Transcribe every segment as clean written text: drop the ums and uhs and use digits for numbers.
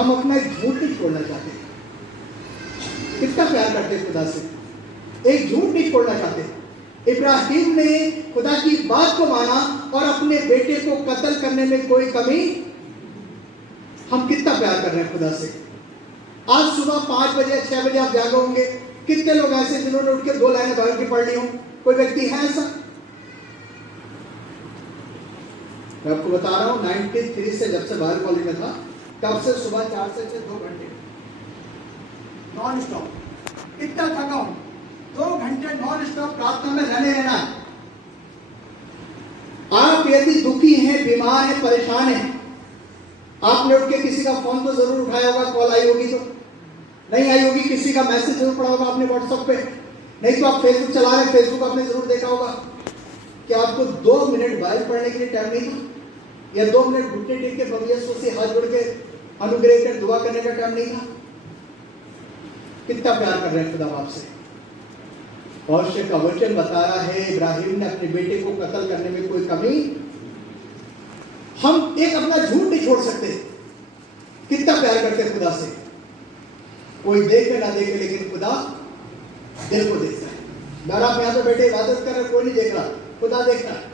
हम अपना एक झूठ नहीं छोड़ना चाहते। कितना प्यार करते हैं खुदा से, एक झूठ नहीं छोड़ना चाहते। इब्राहिम ने खुदा की बात को माना और अपने बेटे को कत्ल करने में कोई कमी। हम कितना प्यार कर रहे हैं खुदा से। आज सुबह 5 बजे 6 बजे आप जागे होंगे। कितने लोग ऐसे जिन्होंने उठ के 2 लाइनें बाइबल की पढ़ ली हो? कोई व्यक्ति है ऐसा? मैं आपको बता रहा हूँ 93 से जब से बाइबल कॉलेज में था तब से सुबह 4 से 2 घंटे नॉन स्टॉप। इतना थका हूं, 2 घंटे नॉन स्टॉप प्रार्थना में रहना है। आप यदि दुखी हैं, बीमार हैं, परेशान हैं, आपने उठ के किसी का फोन तो जरूर उठाया होगा, कॉल आई होगी तो नहीं आई होगी, किसी का मैसेज जरूर पढ़ा होगा आपने व्हाट्सएप पे, नहीं तो आप फेसबुक चला रहे हैं, फेसबुक आपने जरूर देखा होगा कि आपको 2 मिनट बाइबल पढ़ने के लिए टाइम नहीं था, या 2 मिनट घुटने टेक के बगैर से हाथ जोड़ के अनुग्रह कर दुआ करने का टाइम नहीं था। कितना प्यार कर रहे हैं खुदा बाप से। भविष्य का वचन बता रहा है इब्राहिम ने अपने बेटे को कत्ल करने में कोई कमी। हम एक अपना झूठ नहीं छोड़ सकते। कितना प्यार करते हैं खुदा से। कोई देखे ना देखे लेकिन खुदा दिल को देखता है। अगर आप यहां पे बैठे इबादत कर रहे, कोई नहीं देख रहा, खुदा देखता है।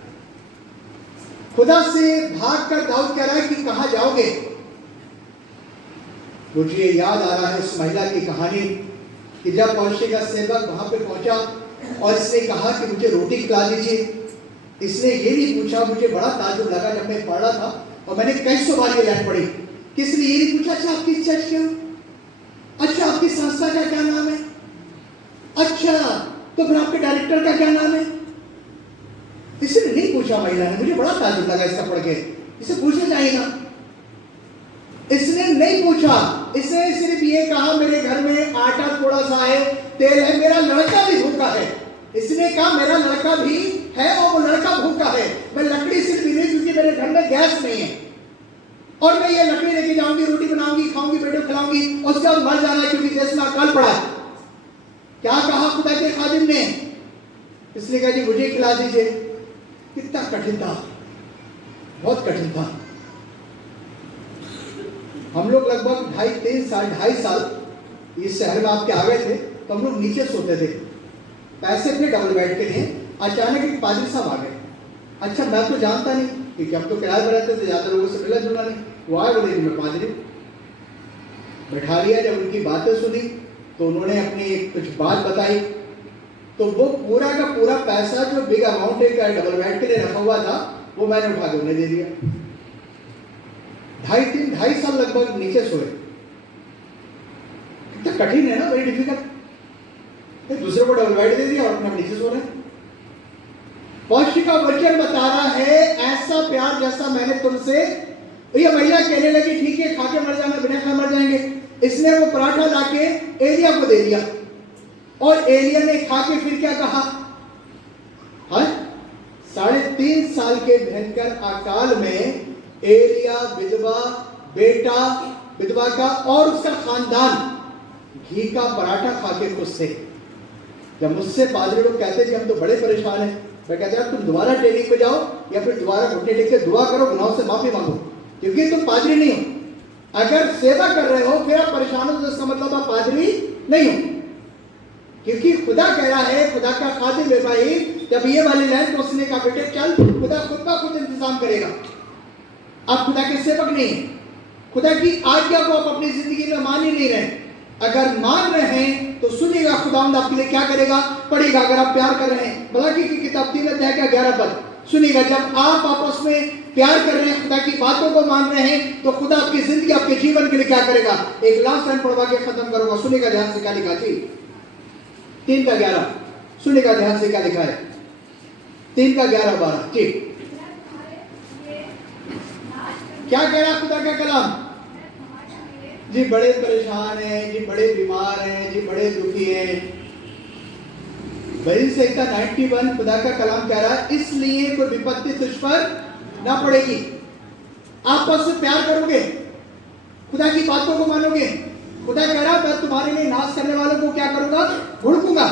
खुदा से भाग कर दाऊद कह रहा है कि कहां जाओगे। मुझे याद आ रहा है उस महिला की कहानी कि जब पौरुषी का सेवक वहां पे पहुंचा और इसने कहा कि मुझे रोटी खिला दीजिए। इसने ये नहीं पूछा, मुझे बड़ा ताज्जुब लगा जब मैं पढ़ रहा था और मैंने कई सौ बार ये लाइन पढ़ी, किसने ये नहीं पूछा अच्छा आपकी चर्च क्या, अच्छा आपकी संस्था का क्या नाम है, अच्छा तो फिर आपके डायरेक्टर का क्या नाम है। इसने नहीं पूछा महिला ने, मुझे बड़ा ताज्जुब लगा इसका पढ़ के। इसे पूछना चाहिए ना, इसने नहीं पूछा। इसने सिर्फ ये कहा मेरे घर में आटा थोड़ा सा है, तेल है, मेरा लड़का भी भूखा है। इसने कहा मेरा लड़का भी है और वो लड़का भूखा है। मैं लकड़ी सिर्फ नहीं क्योंकि मेरे घर में गैस नहीं है और मैं ये लकड़ी लेके जाऊंगी, रोटी बनाऊंगी, खाऊंगी, बेटे को खिलाऊंगी और उसके बाद मर जाना है क्योंकि देश में अकाल पड़ा है। क्या कहा खुदा के खादिम ने? इसने कहा जी मुझे खिला दीजिए। कितना कठिन था, बहुत कठिन था। हम लोग लगभग 2.5 साल इस शहर में आपके आ गए थे तो हम लोग नीचे सोते थे, पैसे थे डबल बेड के लिए। अचानक एक पादरी साहब आ गए। अच्छा मैं तो जानता नहीं क्योंकि हम तो किराए पर रहते थे, ज्यादा लोगों से मिला जुला नहीं। वो आए, बोले मैं पादरी, बैठा लिया। जब उनकी बातें सुनी तो उन्होंने अपनी कुछ बात बताई तो वो पूरा का पूरा पैसा जो बिग अमाउंट का डबल बेड के लिए रखा हुआ था वो मैंने उठा के उन्हें दे दिया। 2.5 साल लगभग नीचे सोए। कितना कठिन है ना, वेरी डिफिकल्ट। दूसरे को डबल बेड दे दिया और अपना नीचे सो रहे हैं। पौरुष का वचन बता रहा है ऐसा प्यार जैसा मैंने तुमसे। ये महिला कहने लगी ठीक है खा के मर जाना, बिना खाए मर जाएंगे। इसने वो पराठा लाके एलिया को दे दिया और एलिया ने खा के फिर क्या कहा, हाँ 3.5 साल के भयंकर अकाल में एलिया विधवा, बेटा विधवा का और उसका खानदान घी का पराठा खा के खुश थे। जब मुझसे पादरी लोग कहते थे हम तो बड़े परेशान हैं, मैं कहता तुम दोबारा ट्रेनिंग पे जाओ या फिर दोबारा घुटने टेक के दुआ करो, गुनाहों से माफी मांगो, क्योंकि तुम पादरी नहीं हो। अगर सेवा कर रहे हो फिर आप परेशान हो तो इसका मतलब आप पादरी नहीं हो, क्योंकि खुदा कह रहा है, खुदा का खादिम है भाई। जब ये वाली लाइन तो उसने कहा बेटे चल, खुदा खुद का खुद इंतजाम करेगा। आप खुदा के सेवक नहीं है, खुदा की आज्ञा को आप अपनी जिंदगी में मान ही नहीं रहे। अगर मान रहे हैं तो सुनिएगा खुदावंद आपके लिए क्या करेगा, पढ़ेगा। अगर आप प्यार कर रहे हैं, मलाकी की किताब 3 अध्याय का 11 पद सुनिएगा। जब आप आपस में प्यार कर रहे हैं, खुदा की बातों को मान रहे हैं तो खुदा आपकी जिंदगी, आपके जीवन के लिए क्या करेगा। एक लास्ट लाइन पढ़वा के खत्म करूंगा, सुनिएगा ध्यान से क्या लिखा जी। 3 का 11 सुनिएगा ध्यान से क्या लिखा है। 3 का 11-12 ठीक क्या कह रहा खुदा का कलाम जी। बड़े परेशान हैं जी, बड़े बीमार हैं जी, बड़े दुखी हैं। भजन संहिता 91 खुदा का कलाम कह रहा है इसलिए कोई विपत्ति तुझ पर ना पड़ेगी। आपस में प्यार करोगे, खुदा की बातों को मानोगे। खुदा कह रहा मैं तुम्हारे लिए नाश करने वालों को क्या करूंगा, भुड़कूंगा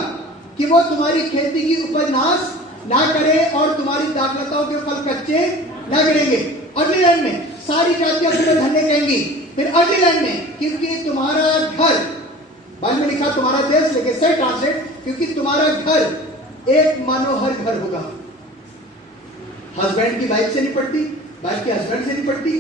कि वो तुम्हारी खेती की उपज नाश ना करे और तुम्हारी दाखलताओं के फल कच्चे ना गिरेंगे। अगले लाइन में सारी जातियां तुम्हें धन्य कहेंगी फिर अर्ली लाइन में, क्योंकि तुम्हारा घर, बाइबल में लिखा तुम्हारा देश, लेकिन सही ट्रांसलेट, क्योंकि तुम्हारा घर एक मनोहर घर होगा। हस्बैंड की वाइफ से नहीं पड़ती, वाइफ के हस्बैंड से नहीं पड़ती,